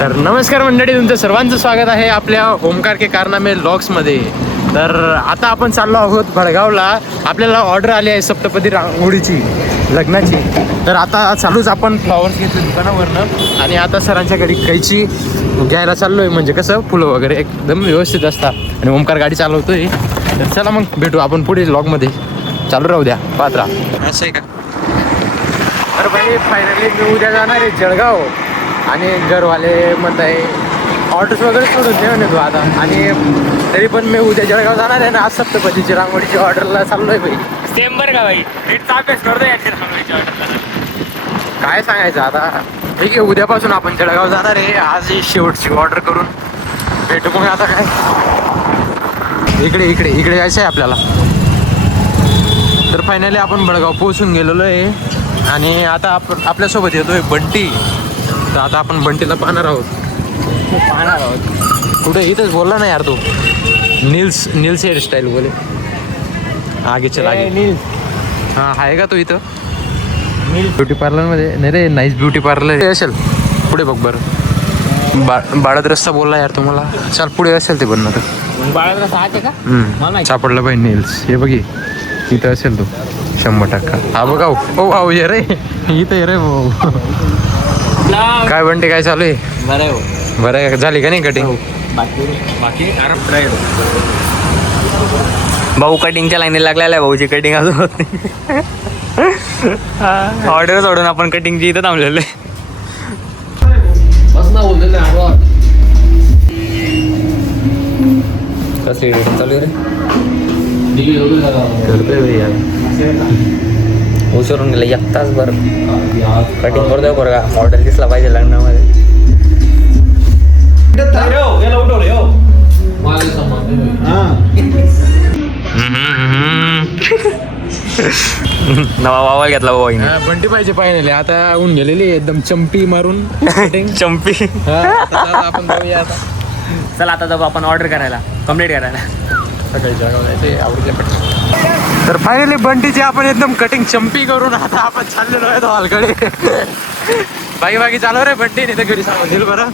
तर नमस्कार मंडळी, तुमचं सर्वांचं स्वागत आहे आपल्या ओमकार के कारनामे व्लॉग्समध्ये. तर आता आपण चाललो आहोत भडगावला. आपल्याला ऑर्डर आली आहे सप्तपदी रांगोळीची, लग्नाची. तर आता चालूच आपण फ्लॉवर्स घेतले दुकानावरनं आणि आता सरांच्या घरी कैची घ्यायला चाललो आहे. म्हणजे कसं फुलं वगैरे एकदम व्यवस्थित असतात आणि ओमकार गाडी चालवतोय. तर चला मग भेटू आपण पुढे व्लॉगमध्ये. चालू राहू द्या, पाहत राहा. असं आहे का? तर भाई फायनली मी उद्या जाणार आहे जळगाव आणि घरवाले म्हणत आहे ऑर्डर्स वगैरे सोडून देऊन येतो आता. आणि तरी पण मी उद्या जळगाव जाणार आहे ना. आज सप्तपदीची रांगोळीची ऑर्डरला चाललो आहे भाई. सेम बरं का भाई, नीट अभ्यास करतो याच्या रांगोळीच्या ऑर्डरला. काय सांगायचं आता. ठीक आहे, उद्यापासून आपण जळगाव जाणार आहे. आज ही शेवटची ऑर्डर करून भेटू मग. आता काय इकडे इकडे इकडे जायचं आहे आपल्याला. तर फायनली आपण भडगाव पोहोचून गेलेलो आहे आणि आता आपण आपल्यासोबत येतोय बंटी. तर आता आपण बंटीला पाहणार आहोत. कुठे इथंच बोलला ना यार तू. नील्स हेअरस्टाईल बोले आगे चला हां आहे का तू इथं ब्युटी पार्लरमध्ये? नाही रे, नाईस ब्युटी पार्लर असेल पुढे बघ बरं. बाळत रस्ता बोलला यार तुम्हाला. चल पुढे असेल ते बनणं. तर बाळाला आहे का? सापडलं पाहिजे नील्स. हे बघी इथं असेल तो 100%. हा बघा. हो भाऊ ये रे, इथं ये रे भाऊ. काय बनते, काय चालू आहे? बरं आहे. झाली का नाही कटिंग? बाकी भाऊ कटिंगच्या लाईनीला लागलेला आहे. भाऊची कटिंग अजून होत नाही. ऑर्डर सोडून आपण कटिंगची इथं थांबलेलो आहे. कसली रेटिंग चालू आहे रे? उशिरून गेलं 1 तास बरं. कटिंग करू द्या बरं का, ऑर्डर दिसला पाहिजे लग्नामध्ये. नवा वावा घेतला बाबा. बंटी पाहिजे फायनली. आता ऊन गेलेली एकदम चंपी मारून चंपी. आपण जाऊया आता. चला आता जाऊ आपण ऑर्डर करायला, कम्प्लीट करायला. सकाळी जळगाव जायचे आवडीच्या पटकन. तर फायनली बंटीची आपण एकदम कटिंग चंपी करून आता आपण चाललेलो आहे हॉलकडे. बाकी चालव रे बंटी, नाही तर घरी सांगून बरं.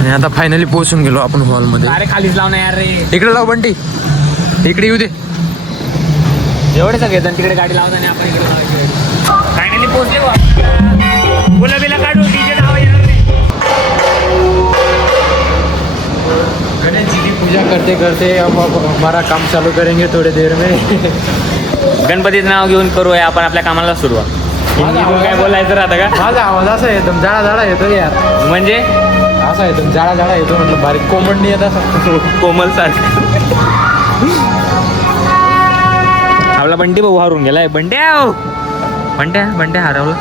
आणि आता फायनली पोहोचून गेलो आपण हॉलमध्ये. अरे खालीच लाव ना यार रे. इकडे लाव बंटी, इकडे येऊ दे. एवढे सगळे जण तिकडे गाडी लावता आणि आपण इकडे लावायची. फायनली पोहोचले. फुलं बिला काढू, डीजे लावा यार रे. गणेश जी की पूजा करते करते अब हमारा काम चालू करेंगे थोड़ी देर में. गणपतीचं नाव घेऊन करूया आपण आपल्या कामाला सुरुवात. हिंदीतून काय बोलायचं राहतं का? माझा आवाज असा एकदम जाडा येतो यार. म्हणजे असा एकदम जाडा येतो म्हटलं. बारीक कोमट नाही येत असं कोमल सारखं. आपला बंटी भाऊ हरून गेलाय. बंट्या हरवला.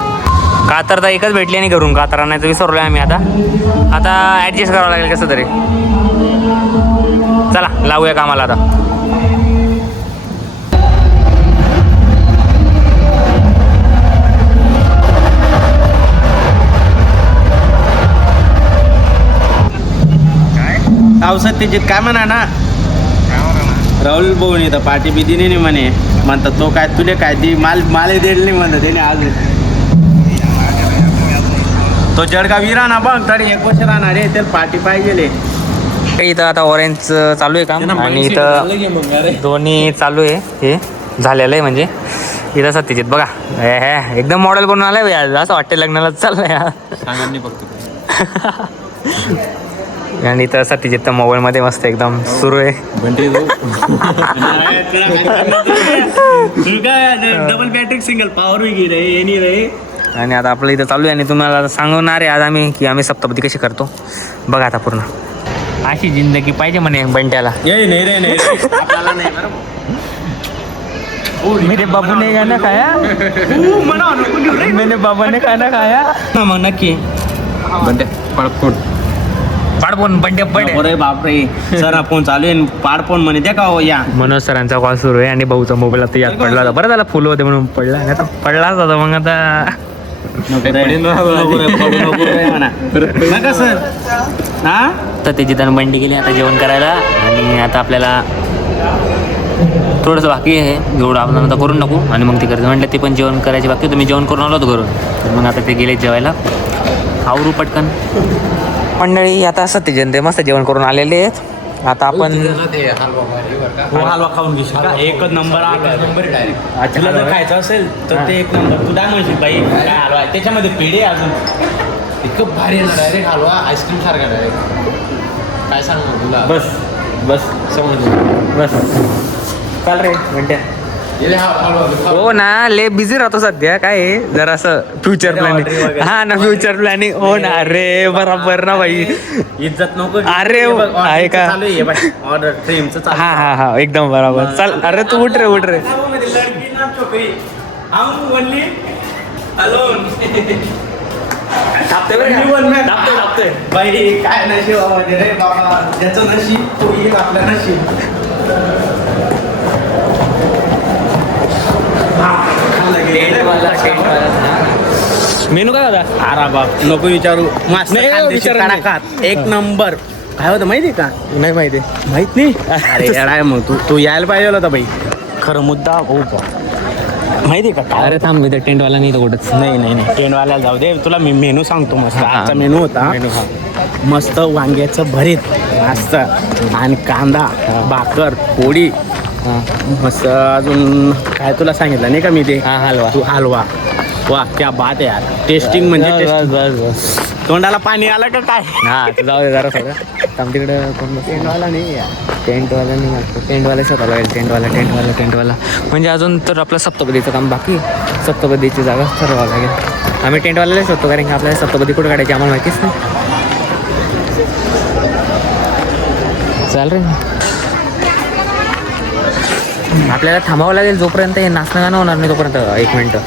कातर तर एकच भेटली आणि घरून कातर आणायचं विसरलोय आम्ही. आता ऍडजस्ट करावं लागेल कसं तरी. चला लावूया कामाला आता. औषध त्याच्यात काय म्हणा ना, राहुल भाऊ नाही तर पार्टी बिदी नाही म्हणे. म्हणतात तो काय तुले काय ती माले देईल नाही म्हणत त्याने. आज तो जळगाव विरा ना बघ तरी 1 वर्ष राहणार रे. त्याला पार्टी पाहिजे. इथं आता ऑरेंज चालू आहे काम आणि इथं दोन्ही चालू आहे. हे झालेलं आहे म्हणजे इथं सत्यजित बघा हे एकदम मॉडेल बनून आलाय असं वाटतं लग्नाला चाललंय. आणि इथं सत्यजित मोबाईलमध्ये मस्त एकदम सुरू आहे. डबल बॅटरी सिंगल पॉवर रे रे. आणि आता आपलं इथं चालू आहे आणि तुम्हाला सांगणार आहे आज आम्ही की आम्ही सप्तपदी कशी करतो. बघा आता पूर्ण अशी जिंदगी पाहिजे म्हणे बंट्याला. मेरे बाबू ने खाना खाया, मेरे बाबा ने खाना खाया. मग नक्की बंट्या पाडपोन बंट्या पडे. अरे बापरे सर फोन चालू आहे. पाडपोन म्हणे द्या का हो या. मनोज सरांचा कॉल सुरू आहे आणि भाऊचा मोबाईल आता यात पडला होता. बरं झाला फुलं होते म्हणून पडला. आता पडलाच होता मग. आता सर हा तर त्याची त्यानं बंडी गेली आता जेवण करायला. आणि आता आपल्याला थोडंसं बाकी आहे, जेवढं आपण आता करून टाकू आणि मग ते करायचं म्हटलं. ते पण जेवण करायचे बाकी होतं. मी जेवण करून आलो होतो घरून, तर मग आता ते गेले जेवायला. आवरू पटकन. मंडळी आता सत्यजन ते मस्त जेवण करून आलेले आहेत. आता आपण हलवा खाऊन घेशील का? एकच नंबर डायरेक्ट. तुला जर खायचं असेल तर ते एक नंबर. तू काय म्हणशील बाई काय हलवा आहे त्याच्यामध्ये पेढे अजून इतकं भारी आहे ना, डायरेक्ट हलवा आईस्क्रीम सारखा डायरेक्ट. काय सांगू तुला. बस बस समज बस चाल रे म्हणते. हलवा हो ना, लय बिझी राहतो सध्या. काय आहे जरा असं फ्युचर प्लॅनिंग. हा ना, फ्युचर प्लॅनिंग. हो ना रे, बरोबर ना भाई. इज्जत नको. अरे आहे का? चालू आहे बाई ऑर्डर फ्रेमचं चालू. हा हा हा एकदम बरोबर. चल अरे तू उठ रे, उठ रे. लड़की ना छोकरी हम ओनली अलोन. दाबतोय. बाई काय नशिबामध्ये रे बाबा, ज्याचं नशीब तो येईल आपलं नशीब. मेनू काय होता? अरे बाप नको विचारू. मस्त नाही, खानदेशी विचारू नाही. कडाकात एक नंबर. काय होतं माहिती का? नाही माहिती. माहित नाही. अरे येडाय मग तू यायला पाहिजे होता बाई. खरं मुद्दा हो का माहिती का काय? अरे थांब, मी तर टेंटवाला नाही तर कुठंच. नाही ट्रेनवाल्याला जाऊ दे. तुला मी मेनू सांगतो. मस्त हा. आजचा मेनू होता. मेनू हा. मस्त वांग्याचं भरीत मस्त आणि कांदा भाकर पोळी मस्त. अजून काय तुला सांगितलं नाही का मी ते हा हलवा. तू हलवा. वा क्या बात आहे यार. टेस्टिंग म्हणजे tasting. बस. तोंडाला पाणी आलं का काय? हा तू जाऊ दे जरा सगळं. थांब तिकडे कोण ट्रेनवाला नाही यार. टेंटवाला नाही वाटतं. टेंटवाला स्वतःला होईल. टेंटवाला म्हणजे अजून तर आपलं सप्तपदीचं काम बाकी. सप्तपदीची जागा ठरवावं लागेल. आम्ही टेंटवाल्याला शोधतो, कारण की आपल्याला सप्तपदी कुठं काढायची आम्हाला माहितीच नाही. चाल रे, आपल्याला थांबावं लागेल जोपर्यंत हे नाचणं गाणं होणार नाही तोपर्यंत. 1 मिनटं.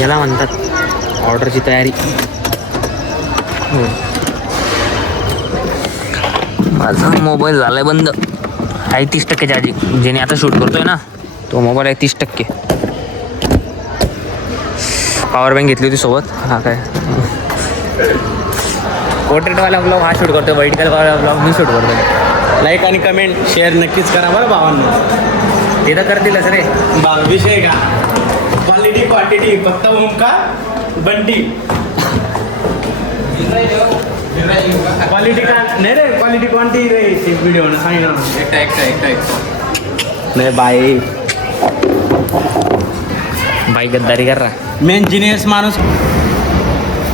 याला म्हणतात ऑर्डरची तयारी. माझा मोबाईल झालाय बंद. आहे 30% चार्जिंग. ज्याने आता शूट करतोय ना तो मोबाईल आहे 30%. पॉवर बँक घेतली होती सोबत. हा काय पोर्ट्रेटवाला ब्लॉग हा शूट करतो, व्हाईट कलरवाला ब्लॉग मी शूट करतो. लाईक आणि कमेंट शेअर नक्कीच करा बरं भावांनो. ते तर करतीलच रे. विषय का क्वालिटी क्वांटिटी फक्त ओमकार बंटी. क्वालिटी का नाही रे, क्वालिटी क्वांटिटी रे. ते व्हिडिओ ना सांग ना. एकटा नाही बाई बाई गद्दारी कर रहा. मेन जिनियस माणूस.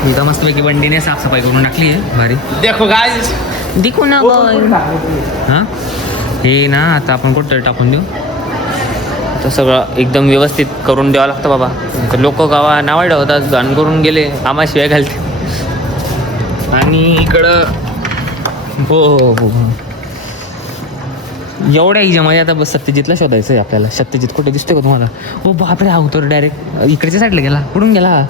इथं मस्तपैकी बंडीने साफसफाई करून टाकली आहे भारी. देखो गाइस दिखू ना हां हे ना आता आपण कुठं टाकून देऊ. तर सगळं एकदम व्यवस्थित करून द्यावं लागतं बाबा. तर लोक गावा नावा ठेवतात, घाण करून गेले, आम्हा शिवाय घालते. आणि इकडं हो हो हो एवढ्या हिच्यामध्ये आता बस सत्यजितला शोधायचं आहे आपल्याला. सत्यजित कुठे दिसतोय का तुम्हाला? हो बापरे, हा तर डायरेक्ट इकडच्या साईडला गेला. कुठून गेला?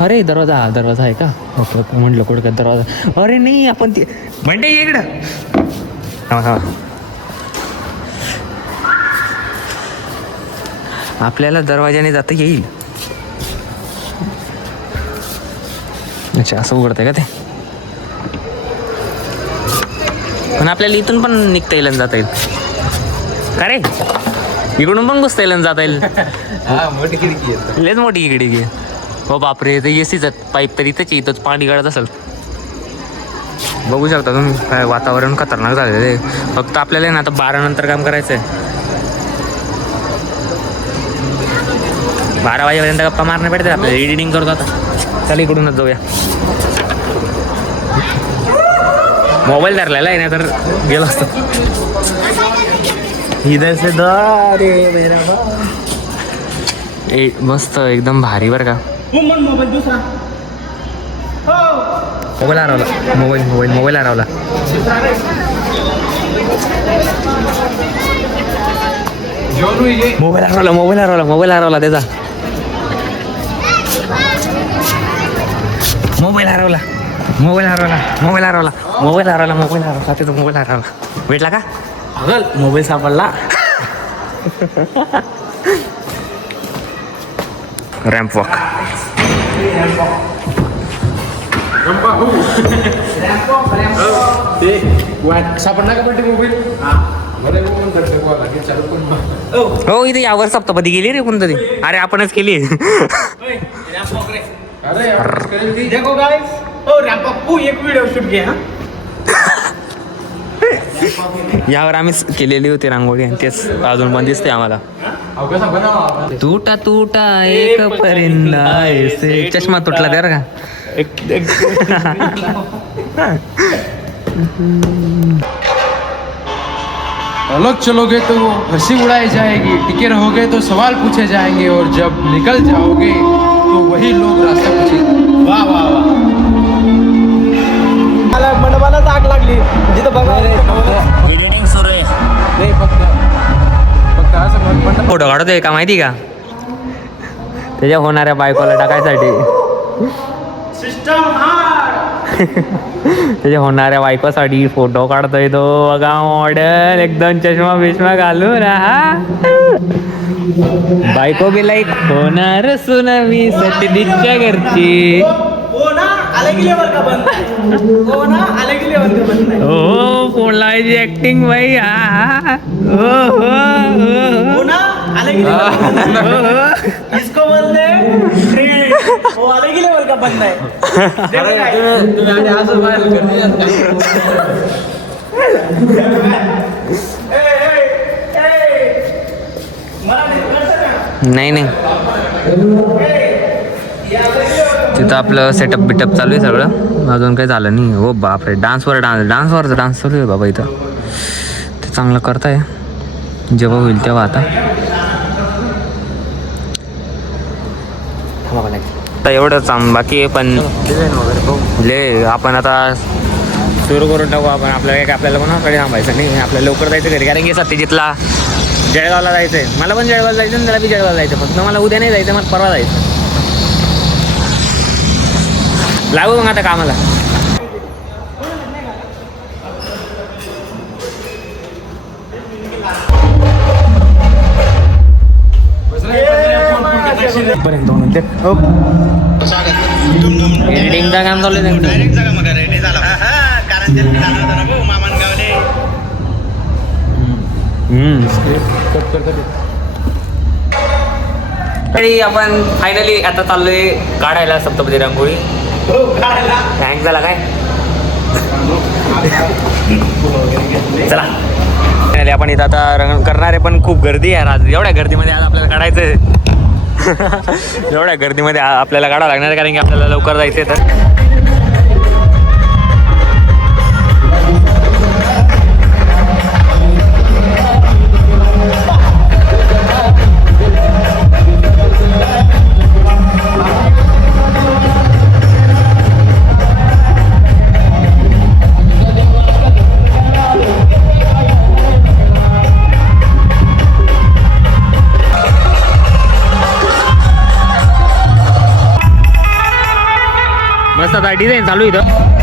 अरे दरवाजा आहे का? ओके ओके म्हटलं कुठं का दरवाजा. अरे नाही आपण ते म्हणते इकडं. हां हां आपल्याला दरवाजाने जाता येईल. अच्छा असं उघडतंय का ते? पण आपल्याला इथून पण निघता येईल आणि जाता येईल का रे? इकडून पण घुसता येईल आणि जाता येईल. मोठी खिडकी आहे. लयच मोठी खिडकी आहे. हो बापरे, ते एसीचं पाईप तर इथंच इथंच पाणी गळत असेल. बघू शकता तुम्ही काय वातावरण खतरनाक झालेलं आहे. फक्त आपल्याला ना आता 12 नंतर काम करायचं आहे. 12 वाजेपर्यंत गप्पा मारणे पडते आपल्याला. एडिटिंग करतो आता. चल इकडूनच जाऊया. मोबाईल धरलेला आहे ना तर गेलो असतो. इधर से दारे मेरा मस्त एकदम भारी बरं का. मोबाईल दुसरा मोबाईल हरवला. मोबाईल हरवला. मोबाईल हरवला त्याचा. मोबाईल हरवला त्याचा. मोबाईल हरवला. भेटला का? अगल मोबाईल सापडला. Ramp walk. ते सापडला का पण ते मोबाईल? हो इथे यावर सप्तपदी गेली रे कोणतरी. अरे आपणच केली. देखो गाइस, ओ रॅप अप एक व्हिडिओ शूट घे. यावर आम्ही केलेली होती रांगोळी आणि तेच अजून पण दिसते आम्हाला. तुटा तुटा एक परिंदा ऐसे. चष्मा तुटला त्या का. अलग चलोगे तो हंसी उड़ाई जाएगी, टिके रहोगे तो सवाल पूछे जाएंगे, और जब निकल जाओगे तो वही लोग रास्ता पूछेंगे. वा वा वा. मला मंडपालाच आग लागली जिथं बघा. एडिटिंग सुरू आहे. नाही फक्त असं फोटो काढतोय का माहिती का त्याच्या होणाऱ्या बायकोला टाकायसाठी. System hard. त्याच्या होणाऱ्या बायकोसाठी फोटो काढतोय तो बघा. मॉडेल एकदम चष्मा बिष्मा घालून. बायको बी लाईक होणार सुनामी सतीच्या घरची. हो ना अलग लेवल का बनता है. हो ना अलग लेवल का बनता है. हो पोलायची ऍक्टिंग बाई. हा हो हो ना अलग लेवल. इसको बोलते हैं ट्रेंड. वो अलग ही लेवल का बनता है. देखो guys. तुम्ही असं व्हायरल नाही नाही तिथं आपलं सेटअप बिटअप चालू आहे सगळं. अजून काही झालं नाही. हो बापरे डान्सवर डान्स चालू आहे बाबा इथं. ते चांगलं करताय. जेव्हा होईल तेव्हा आता एवढंच बाकी आहे. पण ले आपण आता सुरू करून टाकू. आपल्याला कोणाकडे थांबायचं नाही. आपल्याला लवकर जायचं घरी. कारण की सत्यजितला जळगावला जायचं आहे. मला पण जळगावला जायचं आणि त्याला बी जळगावला जायचं. फक्त मला उद्या नाही जायचं, मला परवा जायचं. लागू मग आता कामाला. एडिटिंगचं काम चालू आहे तरी आपण फायनली आता चाललोय काढायला सप्तपदी रांगोळी. हँग झाला काय. चला फायनली आपण इथं आता रंग करणार आहे. पण खूप गर्दी आहे आज. एवढ्या गर्दीमध्ये आज आपल्याला काढायचं आहे. एवढ्या गर्दीमध्ये आपल्याला काढावं लागणार आहे कारण की आपल्याला लवकर जायचं आहे. तर मस्त आता डिझाईन चालू इथं.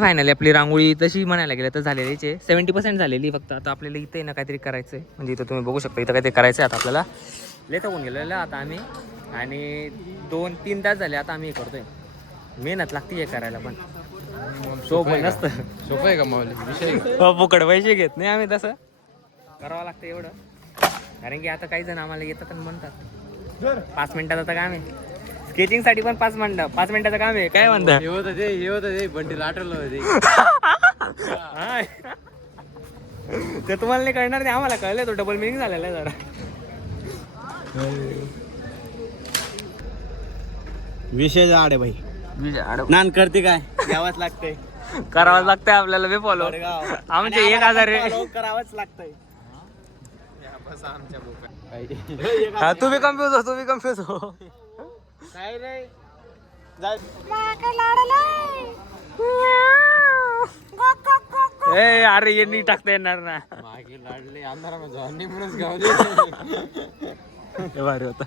फायनली आपली रांगोळी तशी म्हणायला गेलं तर झालेलीच आहे. 70% झालेली. फक्त आता आपल्याला इथे ना काहीतरी करायचं आहे. म्हणजे इथं तुम्ही बघू शकता इथं काहीतरी करायचं आहे. आता आपल्याला लेट होऊन गेलेलं आता आम्ही. आणि 2-3 तास झाले आता आम्ही करतोय. मेहनत लागते हे करायला. पण सोपं नसतं. सोपं आहे का माऊली विषय. फुकट पैसे घेत नाही आम्ही. तसं करावं लागतं एवढं. कारण की आता काही जण आम्हाला येतात आणि म्हणतात 5 मिनिटात आता काम आहे. स्केचिंगसाठी पण 5 मिनिटाचं काम आहे. काय म्हणतात हे होतं ते बंटीला आठवलं होते. ते तुम्हाला नाही कळणार. ते आम्हाला कळलं. तो डबल मिनिंग झालेला आहे जरा. विषय आड आहे भाई. नान करते काय यावंच लागतंय. करावंच लागतंय आपल्याला बे फॉलो. आमचे 1000 आहे. करावंच लागतंय. हा, तू बी कन्फ्यूज हो. काय रे ए अरे ये नी टाकता येणार ना. मागे लाडले अंधारामध्ये म्हणूनच गाव दे. हे भारी होता.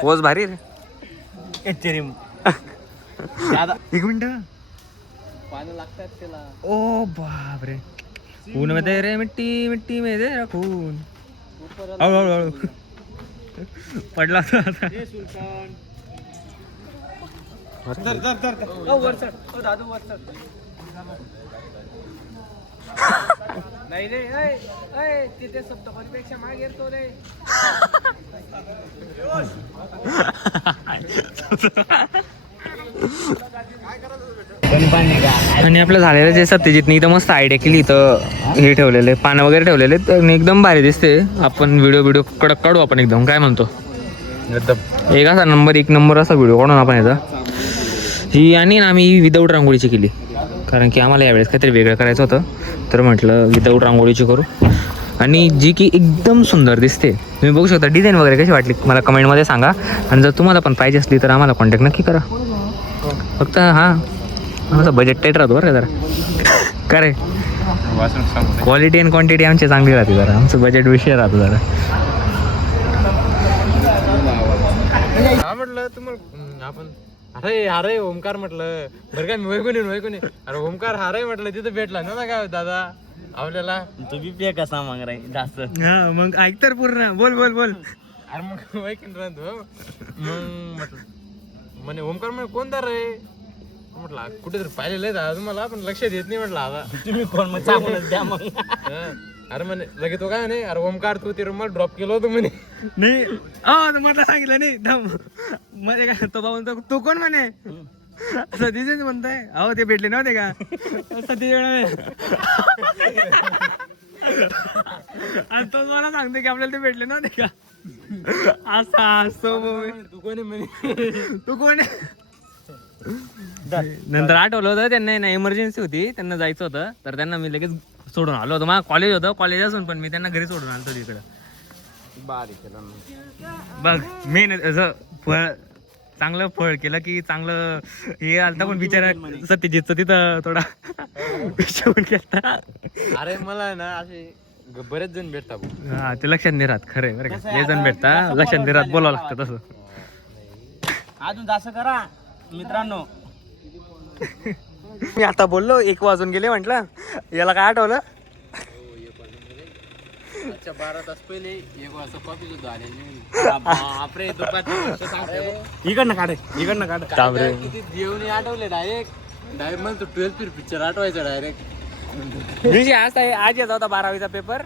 पोज भारी रे. एक मिनिट. पानं लागतात त्याला. ओ बापरे. खून मध्ये रे मिट्टी मिट्टी मध्ये रे खून. हळू पडला तो आता. नाही रे तिथे सप्तपदीपेक्षा मागे येतो रे. आणि आपलं झालेलं जे सत्यजितनी इथं मस्त आयडिया केली. इथं हे ठेवलेले पानं वगैरे ठेवलेले तर एकदम भारी दिसते. आपण व्हिडिओ कडक काढू आपण एकदम. काय म्हणतो एक असा एक नंबर असा व्हिडिओ काढून आपण याचा. ही आणि ना आम्ही विदाऊट रांगोळीची केली कारण की आम्हाला यावेळेस काहीतरी वेगळं करायचं होतं. तर म्हटलं विदाऊट रांगोळीची करू. आणि जी की एकदम सुंदर दिसते. तुम्ही बघू शकता. डिझाईन वगैरे कशी वाटली मला कमेंटमध्ये सांगा. आणि जर तुम्हाला पण पाहिजे असली तर आम्हाला कॉन्टॅक्ट नक्की करा. फक्त हां आमचं बजेट टाईट राहतो बरं जरा. का रे क्वालिटी अँड क्वांटिटी आमची चांगली राहते जरा. आमचं बजेट विषय राहतो जरा. हा म्हटलं तुम्हाला आपण अरे ओमकार म्हटलं बरं काय मी वैकुनी अरे ओमकार हारे म्हटलं तिथं भेटला ना काय दादा आपल्याला. तुम्ही पे कसा मग रे जास्त. हा मग ऐक तर पूर्ण. बोल अरे मग वैकून राहतो. मग म्हटलं म्हणे ओमकार म्हणे कोणता रे म्हटलं कुठेतरी पाहिलेलं आहे दादा तुम्हाला पण लक्षात येत नाही म्हटलं आता. तुम्ही कोण मग सांगूनच द्या मग. अरे म्हणे लगे तो काय नाही अरे ओमकार तू ते रुमाल ड्रॉप केलं होतं म्हणे. नाही म्हटलं सांगितलं नाही दम मध्ये काय तो म्हणतो तू कोण म्हणे सतीशच म्हणतोय. अहो ते भेटले नव्हते का सतीश आणि तो मला सांगते की आपल्याला ते भेटले नव्हते का. असा असतो तू कोणी म्हणे तू कोण. नंतर आठवलं होतं त्यांना ना इमर्जन्सी होती त्यांना जायचं होतं तर त्यांना मी लगेच सोडून आलो होतो. मला कॉलेज होतं कॉलेज असून पण मी त्यांना घरी सोडून आलो तिकडं. बघ मेन फळ चांगलं फळ केलं की चांगलं हे आलता. पण बिचारा सत्यजितचं तिथं थोडा विषय केला. अरे मला ना असे बरेच जण भेटतात. हा ते लक्षात नाही राहत खरं बरं का. लय जण भेटता लक्षात नाही राहत बोलावं लागतं तसं. अजून असं करा मित्रांनो. मी आता बोललो 1 वाजून गेले म्हटलं याला काय आठवलं. 12 तास पहिले 1 वाजता कॉफी सुद्धा आलेली. बापरे इकडनं काढ. किती जेवणी आठवले डायरेक्ट मला तो 12th पिक्चर आठवायचा डायरेक्ट. विषय असा आहे आज येत होता 12वीचा पेपर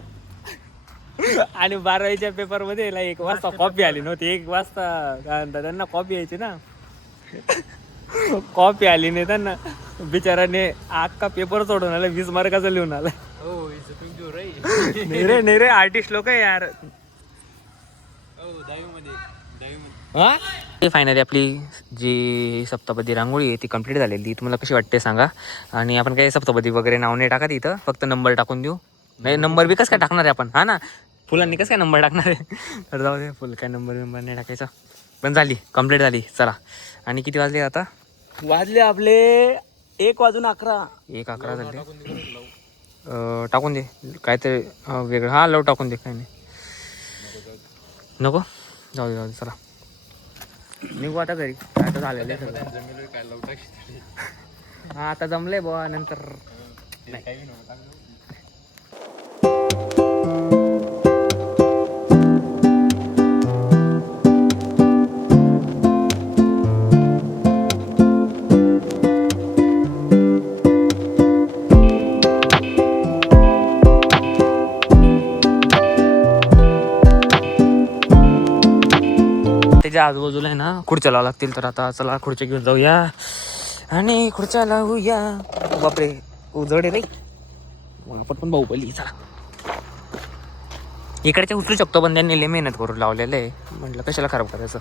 आणि 12वीच्या पेपर मध्ये 1 वाजता कॉपी आली नव्हती. 1 वाजता काय म्हणतात त्यांना कॉपी यायची ना. कॉपी आली नाही त्यांना बिचाराने अख्खा पेपर सोडून आला. 20 मार्काचं लिहून आला. नाही रे आर्टिस्ट लोक आहे यार. फायनली आपली जी सप्तपदी रांगोळी आहे ती कंप्लीट झालेली. तुम्हाला कशी वाटते सांगा. आणि आपण काही सप्तपदी वगैरे नाव नाही टाकत इथं फक्त नंबर टाकून देऊ. नाही नंबर बी कसं काय टाकणार आहे आपण. हा ना फुलांनी कसं काय नंबर टाकणार आहे. तर जाऊ दे फुल काय नंबर नाही टाकायचा. पण झाली कंप्लीट झाली. चला आणि किती वाजले आता वाजले आपले 1:11. 1:11 झाले. टाकून दे काहीतरी वेगळं. हा लव टाकून दे काही नाही नको. जाऊ दे चला निघू आता घरी. आता झालेलं आहे हा आता जमलंय बुवा नंतर नाही. त्याच्या आजूबाजूला आहे ना खुर्च्या लावा लागतील. तर आता चला खुर्च्या घेऊन जाऊया आणि खुर्च्या लावूया. बापरे उजड रे. आपण पण बाहुबली. चला इकडच्या उचलू शकतो पण त्यांनी लय मेहनत करून लावलेलं आहे. म्हटलं कशाला खराब करायचं.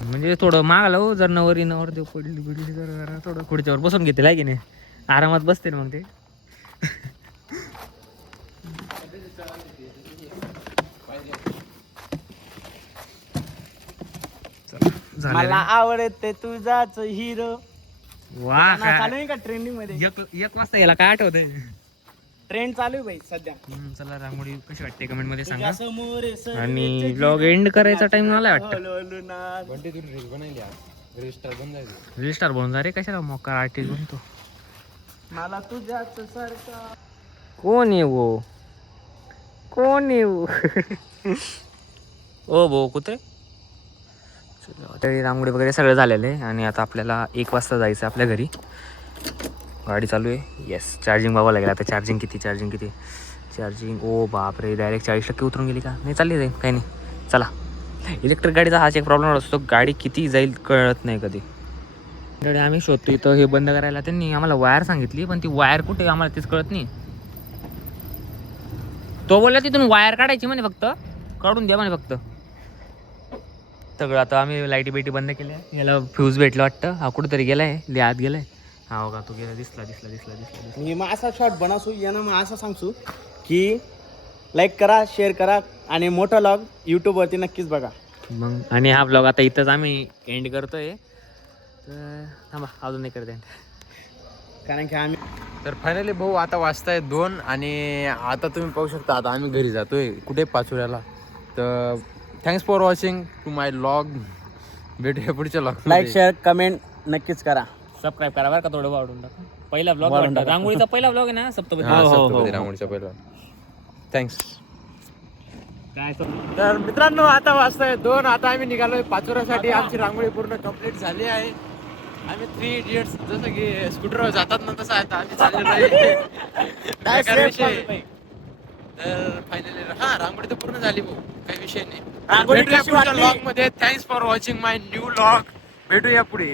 म्हणजे थोडं मागलं हो, जर नवरी नवरदेव पडली बिडली तर जरा थोडं खुर्च्यावर बसून घेतील आहे की नाही, आरामात बसतील मग ते. चला, मला झालेलं. आवडते तुझाच हिरो. वा चालू आहे का ट्रेंडिंग मध्ये? एक वाजता याला काय आठवतंय? ट्रेंड चालू आहे भाई सध्या. चला, रांगोळी कशी वाटते कमेंट मध्ये सांगा. समोर आणि ब्लॉग एंड करायचा टाइम मला वाटतं. रजिस्टर बनवून जा रे, कशाला मोकार आर्टिस्ट बनतो. मला तुझ्याच सारखा. कोण आहे वो, कोण आहे वो? ओ भो कुत्रे. तरी रांगोळी वगैरे सगळं झालेलं आहे आणि आता आपल्याला 1 वाजता जायचं आपल्या घरी. गाडी चालू आहे. येस, चार्जिंग बघावं लागेल आता. चार्जिंग चार्जिंग ओ बापरे, डायरेक्ट 40% उतरून गेली का? नाही, चालली जाईल, काही नाही. चला, इलेक्ट्रिक गाडीचा हाच एक प्रॉब्लेम असतो, गाडी किती जाईल कळत नाही कधी. गाडी आम्ही शोधतो इथं, हे बंद करायला त्यांनी आम्हाला वायर सांगितली, पण ती वायर कुठे आम्हाला तेच कळत नाही. तो बोलला तिथून वायर काढायची म्हणे, फक्त काढून द्या म्हणे फक्त. सगळं आता आम्ही लाईटी बिटी बंद केल्या. याला फ्यूज भेटलं वाटतं, हा कुठंतरी गेलाय, आत गेलाय. हा बघा, तो गेला, दिसला. मी मग असा शॉट बनवसू यांना, मग असं सांगसू की लाईक करा, शेअर करा आणि मोठा व्लॉग यूट्यूबवरती नक्कीच बघा. मग आणि हा ब्लॉग आता इथंच आम्ही एंड करतोय. तर थांबा, अजून नाही करते. कारण की आम्ही तर फायनली भाऊ आता वाजताय 2 आणि आता तुम्ही पाहू शकता आता आम्ही घरी जातोय, कुठे पाचोऱ्याला. तर thanks for watching to my vlog. भेटूया पुढच्या व्लॉग. लाईक शेअर कमेंट नक्कीच करा. सबस्क्राईब करा बरं का, थोडं वाढून टाका. पहिला ब्लॉग रांगोळीचा पहिला ब्लॉग आहे ना, सप्तपदी. सप्तपदी रांगोळीचा पहिला. थँक्स. काय तर मित्रांनो, आता वाजताय 2. आता आम्ही निघालोय पाचोऱ्यासाठी. आमची रांगोळी पूर्ण कंप्लीट झाली आहे. आम्ही 3 इडियट्स जसं की स्कूटरवर जातात ना, तसं आता आम्ही चाललेलो आहे. तर फायनली रांगोळी तर पूर्ण झाली भाऊ, काही विषय नाही. भेटूया पुढच्या व्लॉग मध्ये. Thanks for watching my new vlog. भेटूया पुढे.